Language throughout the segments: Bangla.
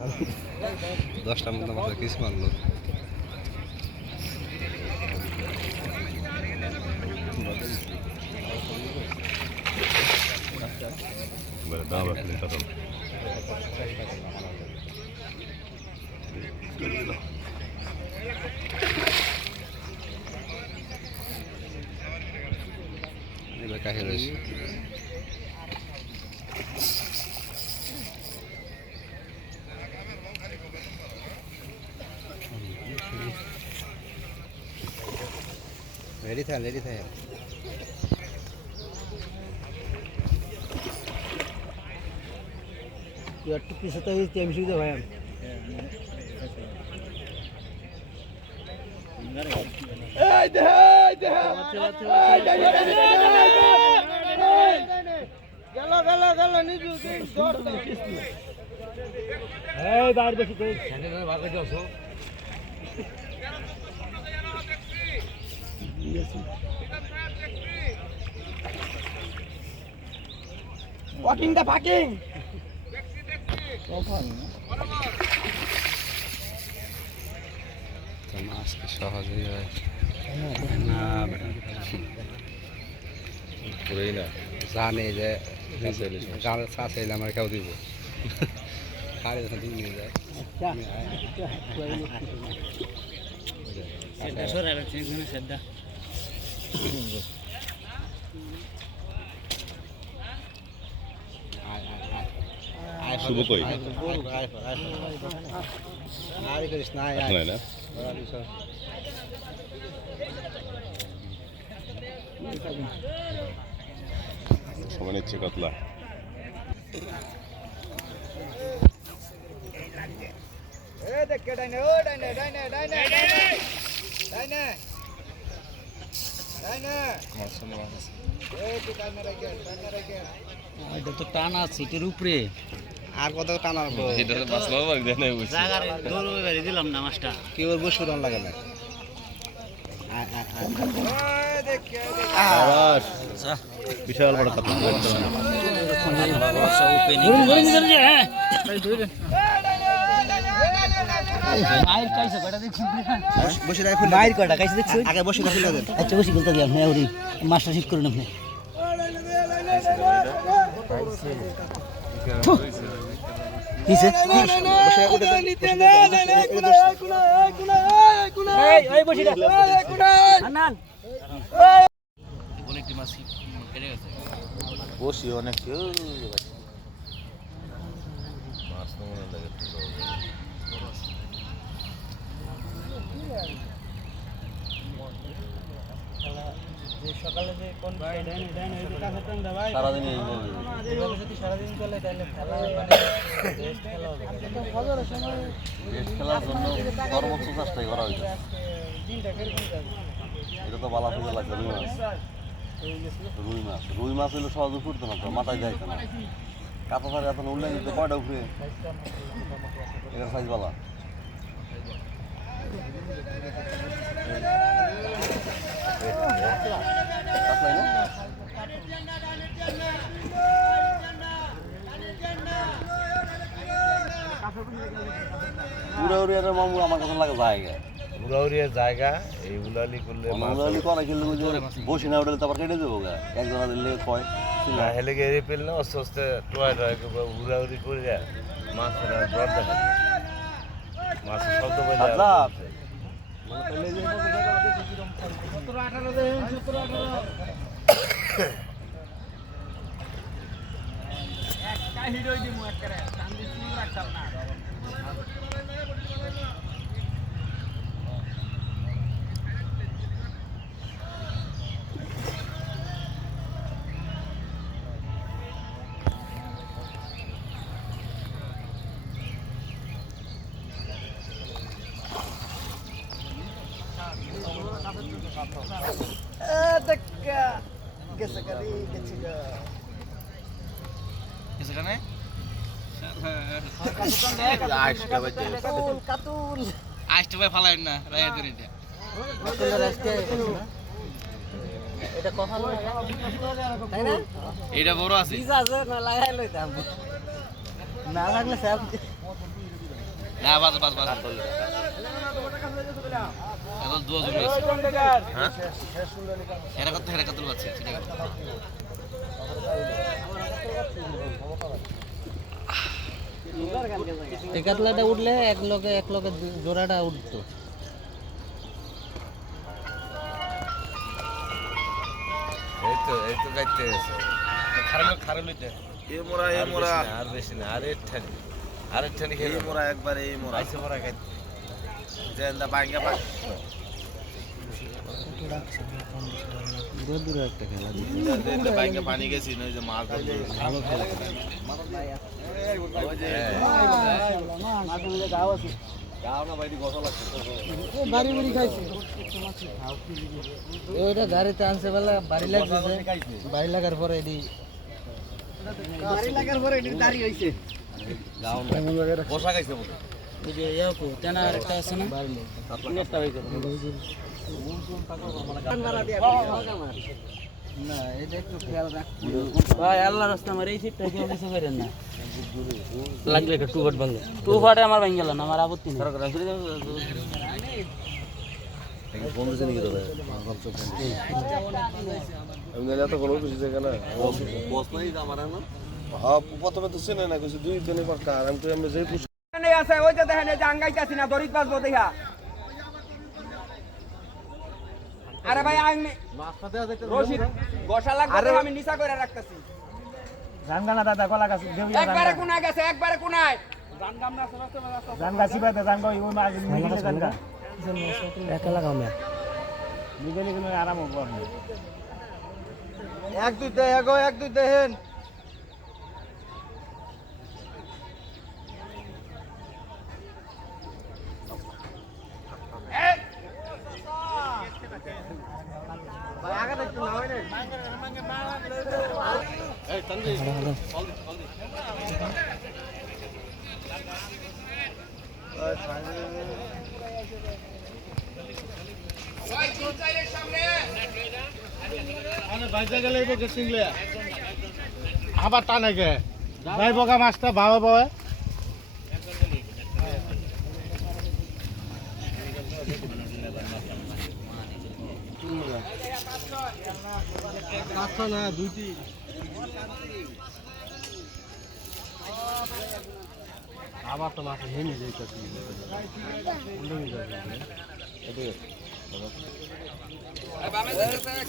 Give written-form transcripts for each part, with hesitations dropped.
10টার মধ্যে মাছ কিস মারলো। দাম রাখলে কাতল এবার কাছে রয়েছে रेडी था यार टुप्पी सता ही टाइम से दे भाई हम गलो नीजू जोर ए बाहर देखी तो सेंटर भाग जाओ सो Walking the parking. মাছ কি সহজেই হয় না পুরোই না জানে যে গাঁড়ের ছাঁচ এলে আমার কেউ দিব খাড়ি যখন দিন নিয়ে যায় শুভ কই আরে করিস না আসলে না সবাই নিচ্ছে কাতলা देख के डाइने ओ डाइने डाइने डाइने डाइने डाइने ए तू डाइने रह गया এটা তো টানা সিটের উপরে আর কত টানার এটা তো মাছ বাবা দেন না বুঝছি জায়গার দৌড় বেরিয়ে দিলাম না মাছটা কি ওর বসে রং লাগে না देख के আবার বিশাল বড় কাতলা মায়ের কাইছে কটা দেখছি বসে রাখুন মায়ের কটা কাইছে দেখছি আগে বসে রাখুন দেন আচ্ছা বসে গেলতে দিলাম হ্যাঁ ওরে মাছটা ঠিক করুন আপনি কিসে বসে উঠে এই বসে দে আনান অনেকটি মাছ কেটে গেছে বসি অনেক মাছ মনে লাগে সকালে যে কোন ভাই ডাইনে ডাইনে এই কাছে টান দা ভাই সারাদিন এই এইভাবে যদি সারাদিন চলে তাহলে খেলা মানে বেস্ট খেলা হবে তো ফজরের সময় টেস্ট খেলার জন্য সর্বোচ্চ চেষ্টাই করা হয়েছে দিনটা কিরকম যাবে এটা তো বালা ফুজা লাগছে রুই মাছ হইলে সহজে ফুটতো না তো মাথায় যাইতো না কাঁচা সারে এত উঠলে কিন্তু কয়টা উঠে এটার সাইজ বালা কাতলাই না উড়াউড়িয়ার মামু আমার কাছে লাগে জায়গা উড়াউড়িয়ার জায়গা এই উলালি করলে উড়াউড়ি করা খেললে বসি না উঠলে তো আবার কেটে দেবো গা একজনা দিলে কয় না হেলে এড়ে পেল না আস্তে আস্তে টোয়া টোয়া উড়াউড়ি করে মাছের ডর দেখা মাছের শব্দ বলে সেখানে আইসটা ভাই ফালাই না রাইয়া দেন এটা কথা তাই না এটা বড় আছে না লাগাই লইতাম না লাগলে না বাস বাস বাস এখন দুয়া জমি আছে হ্যাঁ হেরা কত আছে সেটা কত এই কাতলাটা উঠলে এক লগে জোড়াটা উঠতো। এই তো যাইতে আছে খারাপ লইতে আর বেশি না আর এক ঠানি খেয়ে মোরা একবারে এই মোরা আইছে মোরা খাইতে জেন্দা বাঙ্গা পাক দূরে একটা খেলা জেন্দা বাঙ্গা পানি গেছি না ওই যে মাছ ধরতে ভালো খেলা ওই যে বাড়ি বাড়ি খাইছে ওইটা গাড়িতে আনছে বেলা বাড়ি লাগছে বাড়ি লাগার পরে এডি দাঁড়িয়ে হইছে বসা খাইছে বলে ওই যে ইয়াকো তেনা আরেকটা আছে না নেটটা হইছে না এটা একটু খেয়াল রাখতে ভাই আল্লাহ রাস্তা আমার এই সিটটা কেউ কিছু করেন না লাগলে একটা টু ফাট ভাঙলে টু ফাটে আমার ভাঙ গেল না আমার আপত্তি নেই বন্ধু জানি কি দাদা আমি গেলে তো কোনো কিছু জায়গা না বস নাই আমার না হ্যাঁ প্রথমে তো চিনে না কিছু দুই দিনে পাক্কা আর আমি তো আমি যেই নেই আছে ওই যে দেখেন এই যে আঙ্গাইতাছি না দরিদ বাজবো দেখা আরে ভাই আমি রশিদ গোসা লাগবে আমি নিচা করে রাখতেছি জানগানা দাদা গলা গাছ দেবি একবারে কোনায় গেছে একবারে কোনায় জানগা সিবাতে জানগা ওই মাছ নিগলে জানগা একা লাগাও মে নিগলে কোনো আরাম হবে এক দুই দে এগো এক দুই দেন ভাই আগে একটু না হয় না এই তন্দি আবার টানে গে যাই বগা মাছটা ভাবে বয়ে না দুইটি আবার তো মাছ হেনে যাইতেছি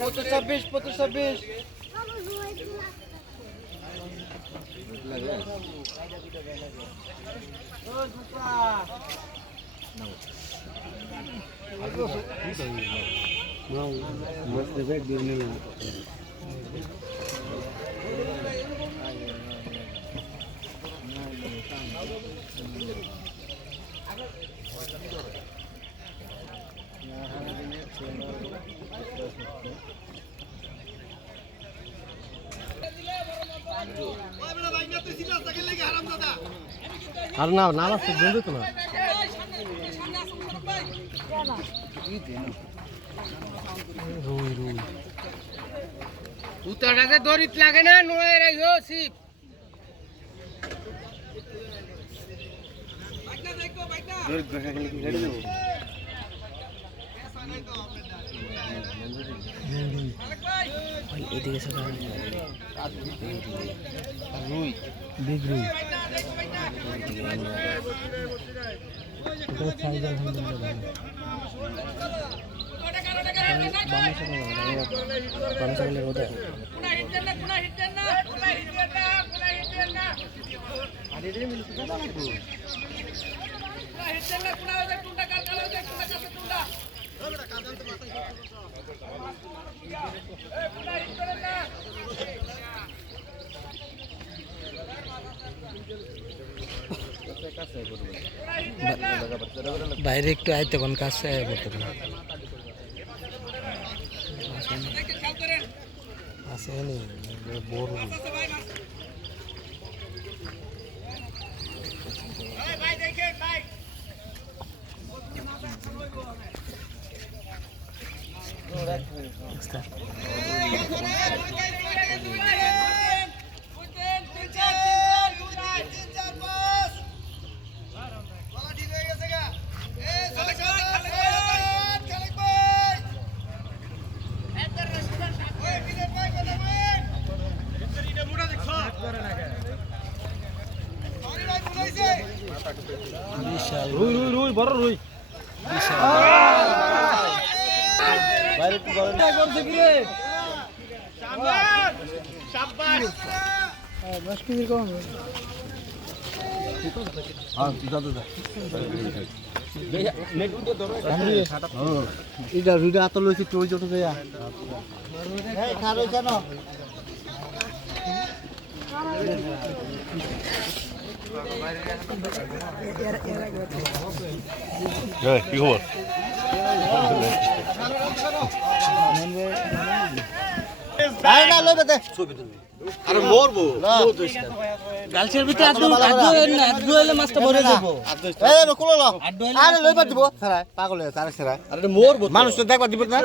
পঁচিশ ছাব্বিশ আর না না আসছে বলবে তো না রুই রুই উত্তরটাতে দরিদ লাগে না নয় রাইও সিপ এদিকে রুই বিগ রুই বাইরে একটু আইতে কোন কাছে করতে আছে নি বড় এটা রুইটা আতল হয়েছে তুই ছোট দেয়া কি খবর আরে মরবো গালছের ভিতরে আড্ডু হইলে মাছটা ভরে যাবো আরে লইবার দিব সারা পাগল হয়ে তারে সারা আরে মরবো মানুষ তো দেখবার দিব না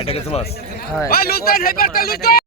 এটা কিছু মাছ